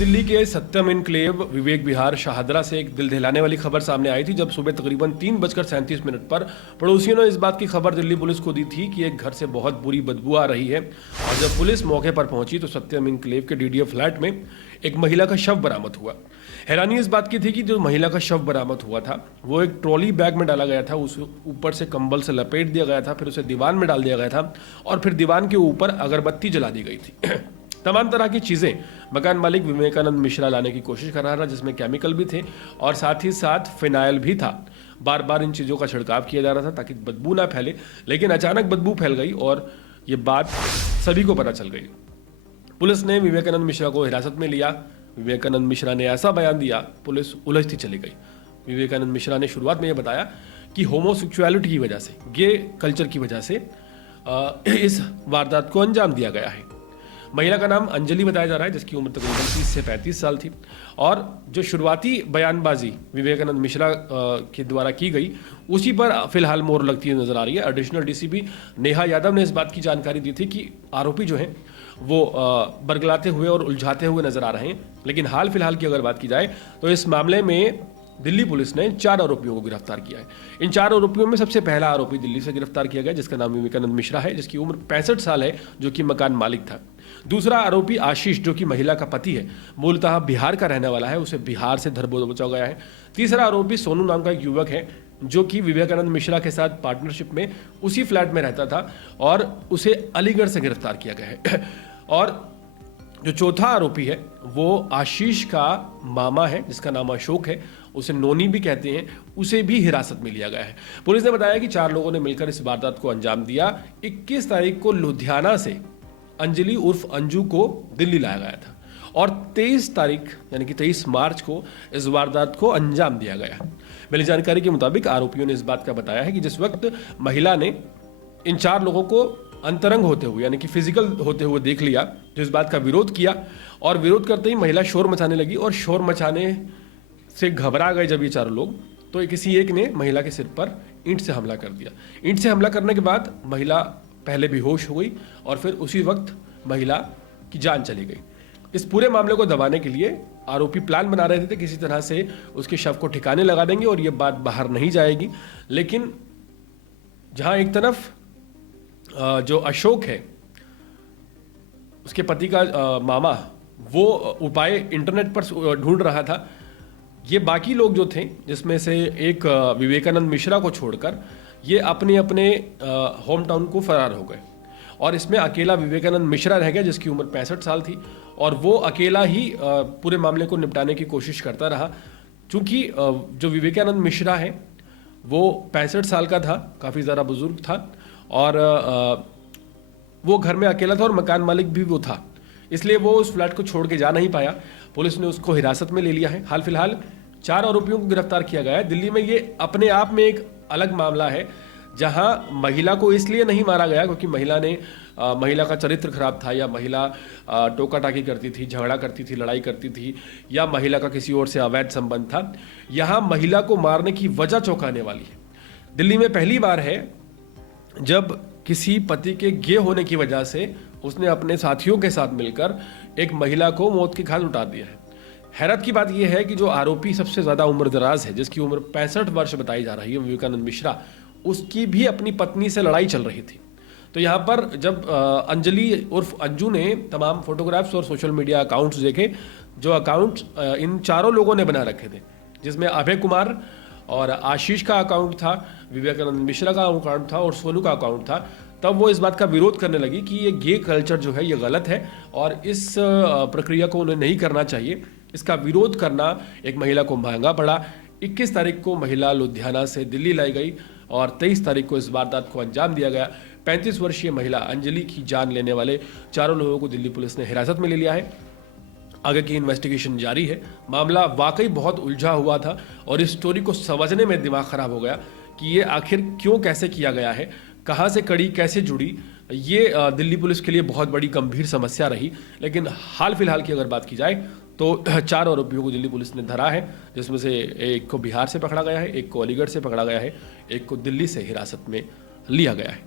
दिल्ली के सत्यम इनक्लेव विवेक विहार शाहदरा से एक दिल दहलाने वाली खबर सामने आई थी जब सुबह तकरीबन 3:37 पर पड़ोसियों ने इस बात की खबर दिल्ली पुलिस को दी थी कि एक घर से बहुत बुरी बदबू आ रही है। और जब पुलिस मौके पर पहुंची तो सत्यम इनक्लेव के डीडीए फ्लैट में एक महिला का शव बरामद हुआ। हैरानी इस बात की थी कि जो महिला का शव बरामद हुआ था वो एक ट्रॉली बैग में डाला गया था, उसे ऊपर से कंबल से लपेट दिया गया था, फिर उसे दीवान में डाल दिया गया था और फिर दीवान के ऊपर अगरबत्ती जला दी गई थी। तमाम तरह की चीज़ें मकान मालिक विवेकानंद मिश्रा लाने की कोशिश कर रहा था, जिसमें केमिकल भी थे और साथ ही साथ फिनाइल भी था। बार बार इन चीज़ों का छिड़काव किया जा रहा था ताकि बदबू ना फैले, लेकिन अचानक बदबू फैल गई और ये बात सभी को पता चल गई। पुलिस ने विवेकानंद मिश्रा को हिरासत में लिया। विवेकानंद मिश्रा ने ऐसा बयान दिया, पुलिस उलझती चली गई। विवेकानंद मिश्रा ने शुरुआत में यह बताया कि होमोसेक्सुअलिटी की वजह से, गे कल्चर की वजह से इस वारदात को अंजाम दिया गया है। महिला का नाम अंजलि बताया जा रहा है, जिसकी उम्र तकरीबन 30 से 35 साल थी। और जो शुरुआती बयानबाजी विवेकानंद मिश्रा के द्वारा की गई उसी पर फिलहाल मोहर लगती नजर आ रही है। एडिशनल डीसीपी नेहा यादव ने इस बात की जानकारी दी थी कि आरोपी जो हैं वो बरगलाते हुए और उलझाते हुए नजर आ रहे हैं। लेकिन हाल फिलहाल की अगर बात की जाए तो इस मामले में दिल्ली पुलिस ने 4 आरोपियों को गिरफ्तार किया है। इन 4 आरोपियों में सबसे पहला आरोपी दिल्ली से गिरफ्तार किया गया, जिसका नाम विवेकानंद मिश्रा है, जिसकी उम्र 65 साल है, जो कि मकान मालिक था। दूसरा आरोपी आशीष, जो कि महिला का पति है, मूलतः बिहार का रहने वाला है, उसे बिहार से धर दबोचा गया है। तीसरा आरोपी सोनू नाम का एक युवक है, जो कि विवेकानंद मिश्रा के साथ पार्टनरशिप में उसी फ्लैट में रहता था और उसे अलीगढ़ से गिरफ्तार किया गया है। और जो चौथा आरोपी है वो आशीष का मामा है, जिसका नाम अशोक है, उसे नोनी भी कहते हैं, उसे भी हिरासत में लिया गया है। पुलिस ने बताया कि 4 लोगों ने मिलकर इस वारदात को अंजाम दिया। 21 तारीख को लुधियाना से अंजलि उर्फ अंजू को दिल्ली लाया गया था और 23 तारीख यानी कि 23 मार्च को इस वारदात को अंजाम दिया गया। मिली जानकारी के मुताबिक आरोपियों ने इस बात का बताया है कि जिस वक्त महिला ने इन 4 लोगों को अंतरंग होते हुए यानी कि फिजिकल होते हुए देख लिया, जो इस बात का विरोध किया और विरोध करते ही महिला शोर मचाने लगी और शोर मचाने से घबरा गए जब ये 4 लोग, तो किसी एक ने महिला के सिर पर ईंट से हमला कर दिया। ईंट से हमला करने के बाद महिला पहले बेहोश हो गई और फिर उसी वक्त महिला की जान चली गई। इस पूरे मामले को दबाने के लिए आरोपी प्लान बना रहे थे, किसी तरह से उसके शव को ठिकाने लगा देंगे और ये बात बाहर नहीं जाएगी। लेकिन जहां एक तरफ जो अशोक है, उसके पति का मामा, वो उपाय इंटरनेट पर ढूंढ रहा था, ये बाकी लोग जो थे, जिसमें से एक विवेकानंद मिश्रा को छोड़कर ये अपने अपने होम टाउन को फरार हो गए और इसमें अकेला विवेकानंद मिश्रा रह गया, जिसकी उम्र 65 साल थी और वो अकेला ही पूरे मामले को निपटाने की कोशिश करता रहा। चूंकि जो विवेकानंद मिश्रा है वो 65 साल का था, काफ़ी ज़्यादा बुजुर्ग था और वो घर में अकेला था और मकान मालिक भी वो था, इसलिए वो उस फ्लैट को छोड़ के जा नहीं पाया। पुलिस ने उसको हिरासत में ले लिया है। हाल फिलहाल 4 आरोपियों को गिरफ्तार किया गया है। दिल्ली में ये अपने आप में एक अलग मामला है, जहां महिला को इसलिए नहीं मारा गया क्योंकि महिला का चरित्र खराब था या महिला टोका टाकी करती थी, झगड़ा करती थी, लड़ाई करती थी या महिला का किसी और से अवैध संबंध था। यहाँ महिला को मारने की वजह चौंकाने वाली है। दिल्ली में पहली बार है जब किसी पति के गे होने की वजह से उसने अपने साथियों के साथ मिलकर एक महिला को मौत की घाट उतार दिया है। हैरत की बात यह है कि जो आरोपी सबसे ज़्यादा उम्रदराज है, जिसकी उम्र 65 वर्ष बताई जा रही है, विवेकानंद मिश्रा, उसकी भी अपनी पत्नी से लड़ाई चल रही थी। तो यहाँ पर जब अंजलि उर्फ अंजू ने तमाम फोटोग्राफ्स और सोशल मीडिया अकाउंट्स देखे, जो अकाउंट्स इन 4 लोगों ने बना रखे थे, जिसमें अभय कुमार और आशीष का अकाउंट था, विवेकानंद मिश्रा का अकाउंट था और सोनू का अकाउंट था, तब वो इस बात का विरोध करने लगी कि ये गे कल्चर जो है ये गलत है और इस प्रक्रिया को उन्हें नहीं करना चाहिए। इसका विरोध करना एक महिला को महंगा पड़ा। 21 तारीख को महिला लुधियाना से दिल्ली लाई गई और 23 तारीख को इस वारदात को अंजाम दिया गया। 35 वर्षीय महिला अंजलि की जान लेने वाले 4 लोगों को दिल्ली पुलिस ने हिरासत में ले लिया है। आगे की इन्वेस्टिगेशन जारी है। मामला वाकई बहुत उलझा हुआ था और इस स्टोरी को समझने में दिमाग खराब हो गया कि ये आखिर क्यों, कैसे किया गया है, कहाँ से कड़ी कैसे जुड़ी। ये दिल्ली पुलिस के लिए बहुत बड़ी गंभीर समस्या रही। लेकिन हाल फिलहाल की अगर बात की जाए तो 4 आरोपियों को दिल्ली पुलिस ने धरा है, जिसमें से एक को बिहार से पकड़ा गया है, एक को अलीगढ़ से पकड़ा गया है, एक को दिल्ली से हिरासत में लिया गया है।